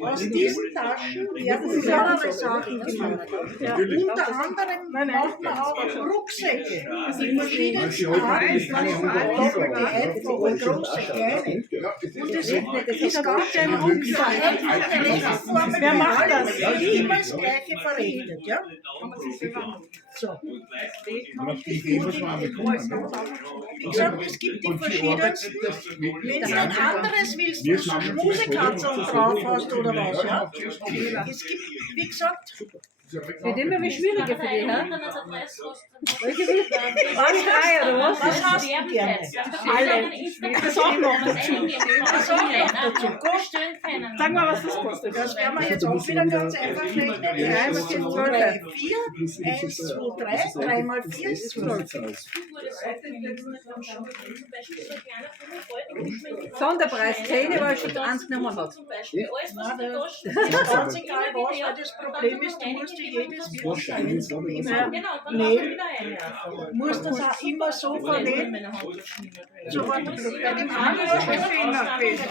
Aus diesen Taschen werden mehrere Sachen gemacht. Ja. Unter anderem macht man auch Rucksäcke. In verschiedensten Arten, doppelte, einfache, große, kleine. Und es ist gar kein Rucksack. Wer macht das? Wie immer das Gleiche verrechnet. Ja? So. Wie gesagt, es gibt die verschiedensten. Wenn du ein anderes willst, wo du so Schmusekatzen drauf hast oder was, ja? Es gibt, wie gesagt, Wird immer mehr schwieriger für dich, hä? Welche will? Was oder was? Was hast du gerne? Alle. Das auch noch dazu. Das auch noch dazu. Sag mal, was das kostet. Das werden wir jetzt auch wieder ganz einfach rechnen. 3 mal 4, 1, 2, 3, 3 mal 4 ist 12. Sonderpreis, 10, weil ich schon 1 genommen habe. Nein, das ist ganz egal was, weil das Problem ist, du musst dir jedes Widerstand immer nähen. Du musst das auch immer so vernähen. So war der Problem. Bei dem anderen war schon schöner gewesen.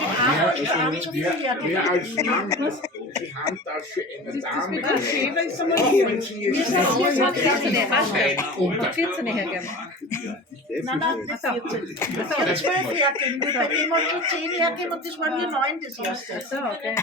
Wer als Mann die Handtasche einer Dame Das ist einmal hier. wenn sie es Das ist jetzt mal 14 hergeben. Nein, nicht 14. Ich habe 12 hergegeben. Bei dem hat schon 10 hergegeben und das waren wir 9 das erste. So, okay.